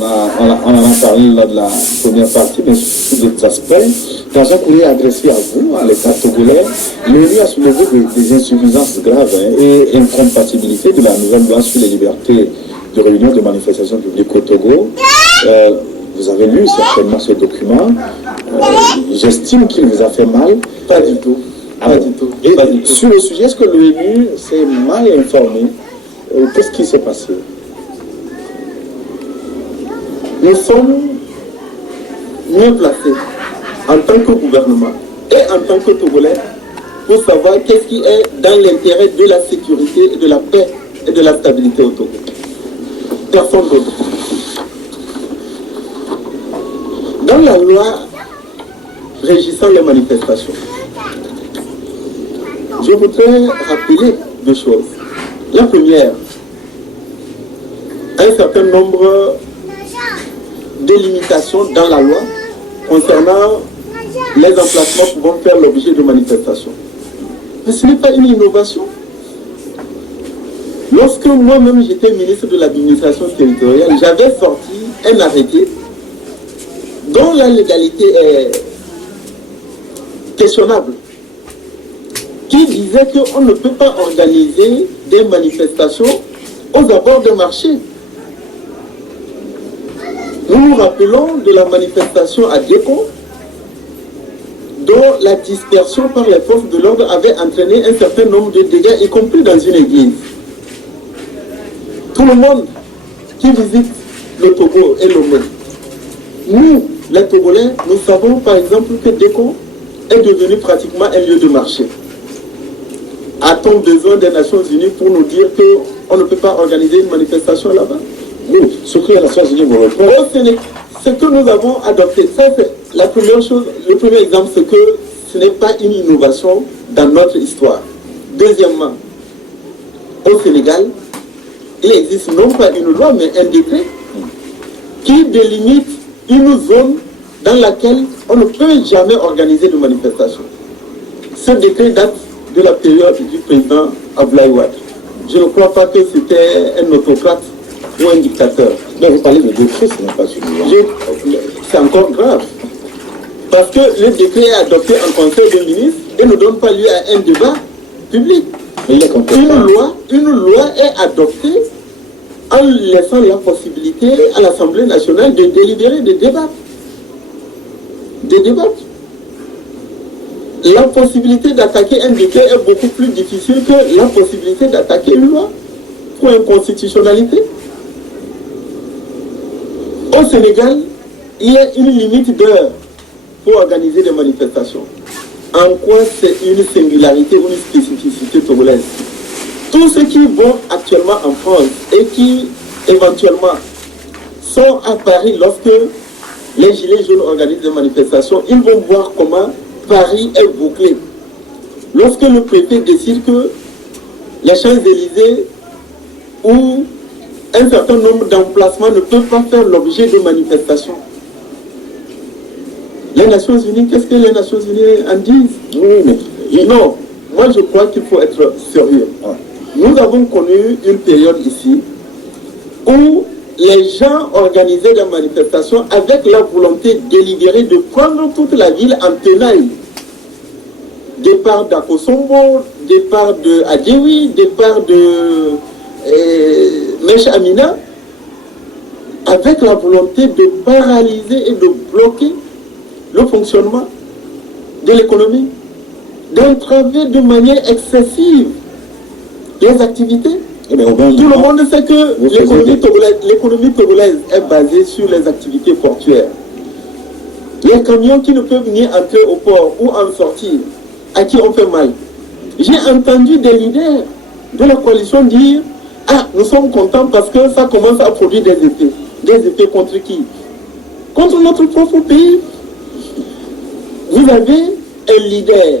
on en a parlé lors de la première partie, mais sur d'autres aspects. Dans un courrier adressé à vous, à l'État togolais, l'ONU a soulevé des insuffisances graves et incompatibilités de la nouvelle loi sur les libertés de réunion de manifestations publiques au Togo. Vous avez lu certainement ce document. J'estime qu'il vous a fait mal. Pas du tout. Pas du tout. Et Pas du tout. sur le sujet, est-ce que l'ONU s'est mal informée? Qu'est-ce qui s'est passé? Nous sommes mieux placés en tant que gouvernement et en tant que Togolais pour savoir qu'est-ce qui est dans l'intérêt de la sécurité et de la paix et de la stabilité au Togo. Personne d'autre. Dans la loi régissant les manifestations, je voudrais rappeler deux choses. La première, un certain nombre de limitations dans la loi concernant les emplacements pouvant faire l'objet de manifestations. Mais ce n'est pas une innovation. Lorsque moi-même j'étais ministre de l'administration territoriale, j'avais sorti un arrêté dont la légalité est questionnable, qui disait qu'on ne peut pas organiser des manifestations aux abords des marchés. Nous nous rappelons de la manifestation à Deko, dont la dispersion par les forces de l'ordre avait entraîné un certain nombre de dégâts, y compris dans une église. Tout le monde qui visite le Togo est l'homme. Nous, les Togolais, nous savons par exemple que Deko est devenu pratiquement un lieu de marché. A-t-on besoin des Nations Unies pour nous dire qu'on ne peut pas organiser une manifestation là-bas? Oui, ce que les Nations Unies vous répondent. Ce que nous avons adopté, ça c'est la première chose, le premier exemple, c'est que ce n'est pas une innovation dans notre histoire. Deuxièmement, au Sénégal, il existe non pas une loi, mais un décret qui délimite une zone dans laquelle on ne peut jamais organiser de manifestation. Ce décret date de la période du président Abdoulaye Wade. Je ne crois pas que c'était un autocrate ou un dictateur. Mais vous parlez de décret, ce n'est pas suffisant. C'est encore grave. Parce que le décret est adopté en Conseil des ministres et ne donne pas lieu à un débat public. Mais il est une loi est adoptée en laissant la possibilité à l'Assemblée nationale de délibérer, de débattre. De débattre. La possibilité d'attaquer un décret est beaucoup plus difficile que la possibilité d'attaquer une loi pour inconstitutionnalité. Au Sénégal, il y a une limite d'heure pour organiser des manifestations. En quoi c'est une singularité ou une spécificité togolaise? Tous ceux qui vont actuellement en France et qui éventuellement sont à Paris lorsque les Gilets jaunes organisent des manifestations, ils vont voir comment Paris est bouclé. Lorsque le préfet décide que les Champs-Élysées ou un certain nombre d'emplacements ne peuvent pas faire l'objet de manifestations. Les Nations Unies, qu'est-ce que les Nations Unies en disent? Oui, mais non, moi je crois qu'il faut être sérieux. Nous avons connu une période ici où les gens organisaient des manifestations avec la volonté délibérée de prendre toute la ville en tenaille. Départ d'Akosombo, départ de Adjewi, départ de Mèche Amina, avec la volonté de paralyser et de bloquer le fonctionnement de l'économie, d'entraver de manière excessive les activités. Tout le monde sait que l'économie togolaise est basée sur les activités portuaires. Les camions qui ne peuvent ni entrer au port ou en sortir, à qui on fait mal. J'ai entendu des leaders de la coalition dire « Ah, nous sommes contents parce que ça commence à produire des effets. » Des effets contre qui? Contre notre propre pays. Vous avez un leader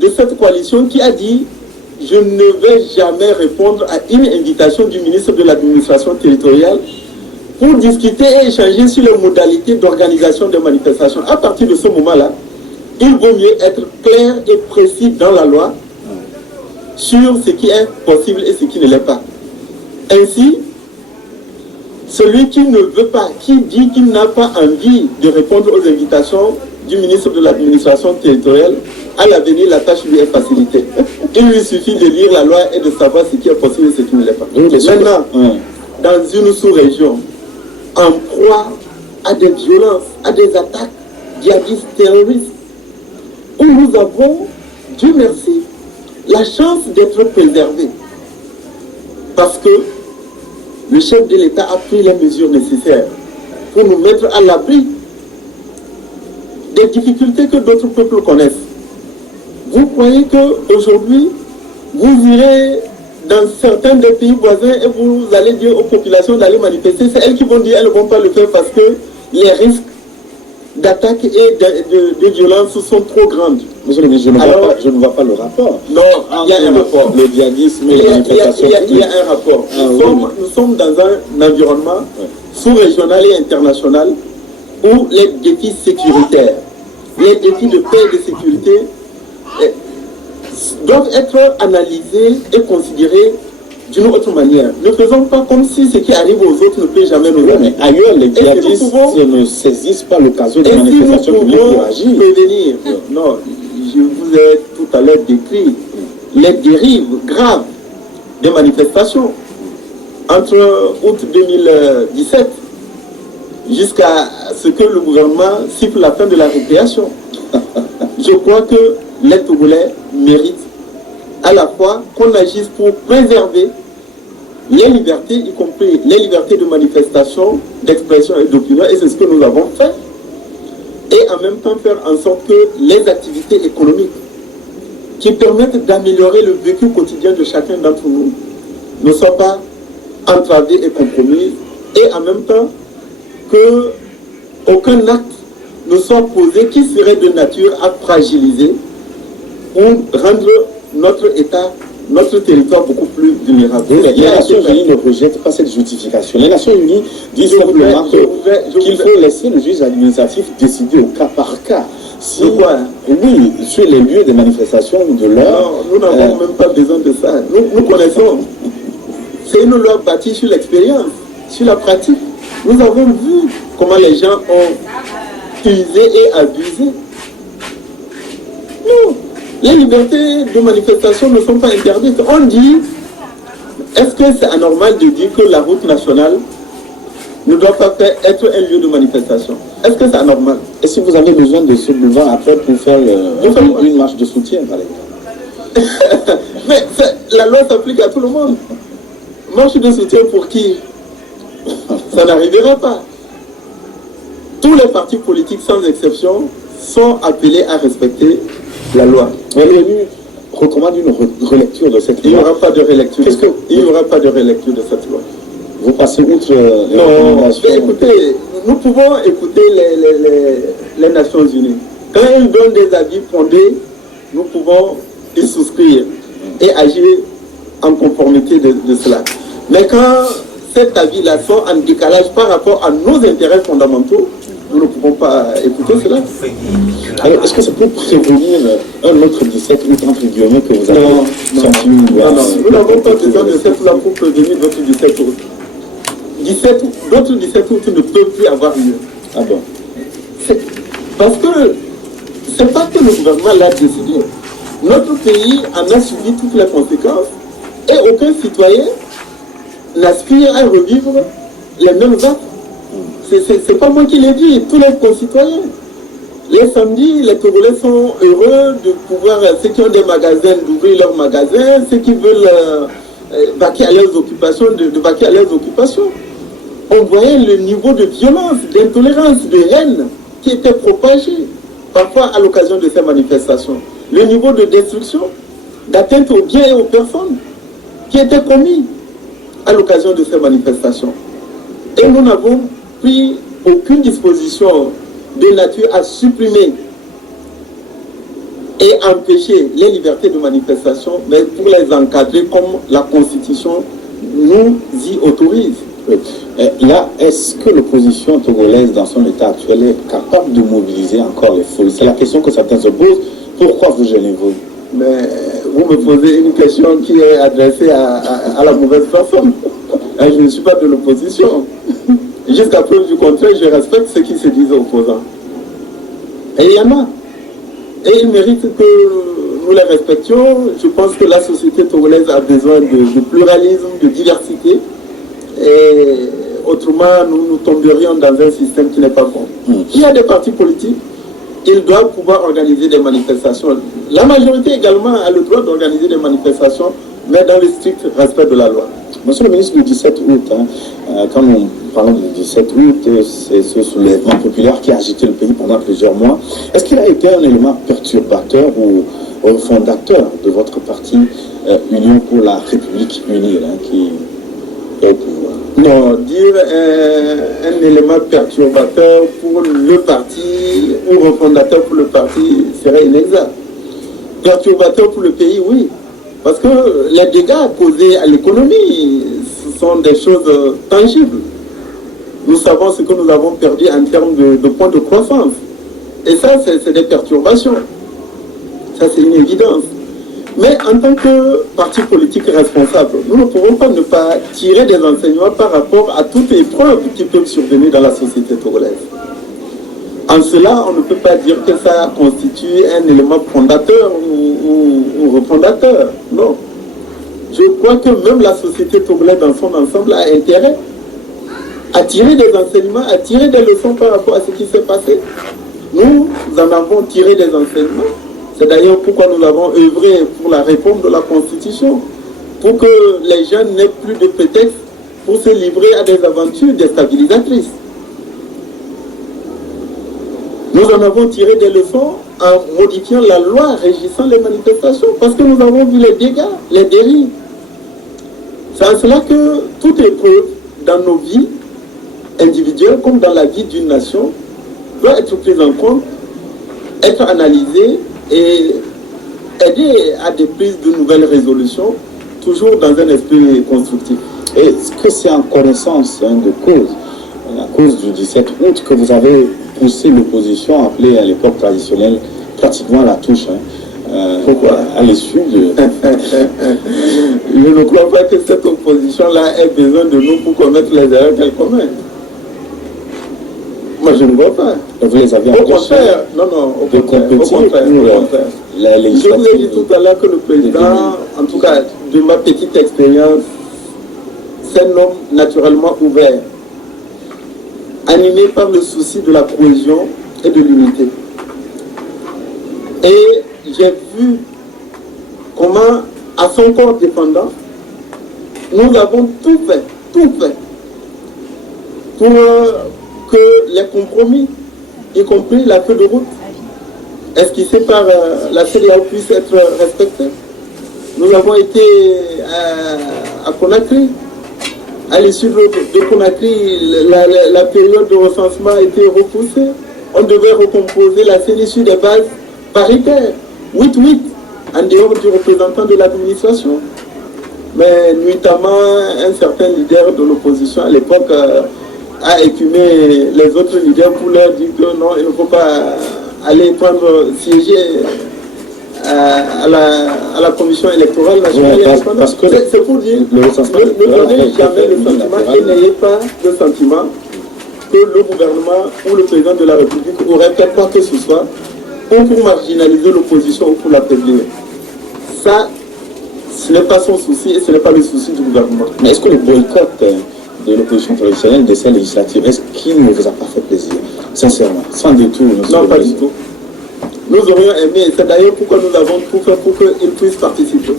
de cette coalition qui a dit « Je ne vais jamais répondre à une invitation du ministre de l'administration territoriale pour discuter et échanger sur les modalités d'organisation des manifestations. » À partir de ce moment-là, il vaut mieux être clair et précis dans la loi sur ce qui est possible et ce qui ne l'est pas. Ainsi, celui qui ne veut pas, qui dit qu'il n'a pas envie de répondre aux invitations du ministre de l'administration territoriale, à l'avenir, la tâche lui est facilitée. Il lui suffit de lire la loi et de savoir ce qui est possible et ce qui ne l'est pas. Oui, maintenant, dans une sous-région, en proie à des violences, à des attaques djihadistes terroristes, où nous avons, Dieu merci, la chance d'être préservés. Parce que le chef de l'État a pris les mesures nécessaires pour nous mettre à l'abri des difficultés que d'autres peuples connaissent. Vous croyez qu'aujourd'hui, vous irez dans certains des pays voisins et vous allez dire aux populations d'aller manifester, c'est elles qui vont dire qu'elles ne vont pas le faire parce que les risques d'attaque et de violence sont trop grandes. Monsieur le ministre, je ne vois pas le rapport. Non, il y a un rapport. Le djihadisme et les manifestations. Il y a un rapport. Nous sommes dans un environnement sous-régional et international où les défis sécuritaires, les défis de paix et de sécurité doivent être analysés et considérés d'une autre manière. Ne faisons pas comme si ce qui arrive aux autres ne peut jamais nous arriver. Mais ailleurs, les djihadistes ne saisissent pas l'occasion de manifestations publiques pour agir. Prévenir. Non, je vous ai tout à l'heure décrit les dérives graves des manifestations entre août 2017 jusqu'à ce que le gouvernement siffle la fin de la récréation. Je crois que les Togolais méritent à la fois qu'on agisse pour préserver les libertés, y compris les libertés de manifestation, d'expression et d'opinion, et c'est ce que nous avons fait, et en même temps faire en sorte que les activités économiques qui permettent d'améliorer le vécu quotidien de chacun d'entre nous ne soient pas entravées et compromises, et en même temps que aucun acte ne soit posé qui serait de nature à fragiliser ou rendre notre État, notre territoire beaucoup plus vulnérable. Les Nations Unies ne rejettent pas cette justification. Les Nations Unies disent simplement qu'il faut laisser le juge administratif décider au cas par cas. Si, oui, sur les lieux de manifestation de l'heure. Non, nous n'avons même pas besoin de ça. Nous connaissons. C'est une loi bâtie sur l'expérience, sur la pratique. Nous avons vu comment les gens ont usé et abusé. Non. Les libertés de manifestation ne sont pas interdites. On dit, est-ce que c'est anormal de dire que la route nationale ne doit pas être un lieu de manifestation? Est-ce que c'est anormal? Et si vous avez besoin de ce boulevard après pour faire une marche de soutien, par exemple? Mais la loi s'applique à tout le monde. Marche de soutien pour qui? Ça n'arrivera pas. Tous les partis politiques, sans exception, sont appelés à respecter la loi. L'ONU recommande une relecture de cette loi. Il n'y aura pas de relecture. Il n'y aura pas de relecture de cette loi. Vous passez outre les recommandations. Mais écoutez, nous pouvons écouter les Nations Unies. Quand ils donnent des avis fondés, nous pouvons y souscrire et agir en conformité de cela. Mais quand cet avis-là sont en décalage par rapport à nos intérêts fondamentaux, nous ne pouvons pas écouter cela. Alors, est-ce que c'est pour prévenir un autre 17 août, entre guillemets, que vous avez senti? Non, nous n'avons pas besoin de cette loi pour prévenir d'autres 17 août. D'autres 17 août ne peuvent plus avoir lieu. Ah bon? Parce que c'est pas que le gouvernement l'a décidé. Notre pays en a subi toutes les conséquences et aucun citoyen n'aspire à revivre les mêmes actes. C'est pas moi qui l'ai dit, tous les concitoyens. Les samedis, les Togolais sont heureux de pouvoir, ceux qui ont des magasins, d'ouvrir leurs magasins, ceux qui veulent vaquer à leurs occupations, de vaquer à leurs occupations. On voyait le niveau de violence, d'intolérance, de haine qui était propagé, parfois à l'occasion de ces manifestations. Le niveau de destruction, d'atteinte aux biens et aux personnes qui étaient commis à l'occasion de ces manifestations. Et nous n'avons pris aucune disposition de nature à supprimer et empêcher les libertés de manifestation, mais pour les encadrer comme la Constitution nous y autorise. Là, est-ce que l'opposition togolaise dans son état actuel est capable de mobiliser encore les foules? C'est la question que certains se posent. Pourquoi vous gênez-vous? Mais vous me posez une question qui est adressée à la mauvaise personne. Et je ne suis pas de l'opposition. Jusqu'à preuve du contraire, je respecte ceux qui se disent opposants. Et il y en a. Et ils méritent que nous les respections. Je pense que la société togolaise a besoin de pluralisme, de diversité. Et autrement, nous tomberions dans un système qui n'est pas bon. Il y a des partis politiques, ils doivent pouvoir organiser des manifestations. La majorité également a le droit d'organiser des manifestations, mais dans le strict respect de la loi. Monsieur le ministre, le 17 août, quand nous parlons du 17 août, c'est ce soulèvement populaire qui a agité le pays pendant plusieurs mois. Est-ce qu'il a été un élément perturbateur ou fondateur de votre parti Union pour la République Unie, qui est au pouvoir? Non, dire un élément perturbateur pour le parti ou refondateur pour le parti serait inexact. Perturbateur pour le pays, oui. Parce que les dégâts causés à l'économie, ce sont des choses tangibles. Nous savons ce que nous avons perdu en termes de points de croissance. Et ça, c'est des perturbations. Ça, c'est une évidence. Mais en tant que parti politique responsable, nous ne pouvons pas ne pas tirer des enseignements par rapport à toute épreuve qui peut survenir dans la société togolaise. En cela, on ne peut pas dire que ça constitue un élément fondateur ou refondateur. Non. Je crois que même la société togolaise dans son ensemble a intérêt à tirer des enseignements, à tirer des leçons par rapport à ce qui s'est passé. Nous en avons tiré des enseignements. C'est d'ailleurs pourquoi nous avons œuvré pour la réforme de la Constitution, pour que les jeunes n'aient plus de prétexte pour se livrer à des aventures déstabilisatrices. Nous en avons tiré des leçons en modifiant la loi régissant les manifestations, parce que nous avons vu les dégâts, les dérives. C'est en cela que toute épreuve dans nos vies individuelles, comme dans la vie d'une nation, doit être prise en compte, être analysée et aider à des prises de nouvelles résolutions, toujours dans un esprit constructif. Et est-ce que c'est en connaissance de cause, à cause du 17 août, que vous avez poussé l'opposition, appelée à l'époque traditionnelle, pratiquement à la touche, pourquoi à l'issue de... Je ne crois pas que cette opposition-là ait besoin de nous pour commettre les erreurs qu'elle commet. Moi, je ne vois pas. Vous les avez au contraire, non, au contraire. Je vous ai dit tout à l'heure que le président, en tout cas de ma petite expérience, c'est un homme naturellement ouvert, animé par le souci de la cohésion et de l'unité. Et j'ai vu comment, à son corps défendant, nous avons tout fait pour que les compromis, y compris la feuille de route, esquissée par la CEDEAO, puisse être respectée. Nous avons été à Conakry. À l'issue de Conakry, la période de recensement a été repoussée. On devait recomposer la CENI sur des bases paritaires, 8-8, en dehors du représentant de l'administration. Mais nuitamment, un certain leader de l'opposition à l'époque a écumé les autres leaders pour leur dire que non, il ne faut pas aller siéger à la commission électorale nationale. Ouais, c'est pour dire, ne donnez jamais le sentiment et n'ayez pas le sentiment que le gouvernement ou le président de la République aurait fait quoi que ce soit ou pour marginaliser l'opposition ou pour l'affaiblir. Ça, ce n'est pas son souci et ce n'est pas le souci du gouvernement. Mais est-ce que le boycott de l'opposition traditionnelle de ces législatives, est-ce qu'il ne vous a pas fait plaisir, sincèrement, sans détour? Non, pas du tout. Nous aurions aimé, et c'est d'ailleurs pourquoi nous avons tout fait pour qu'ils puissent participer.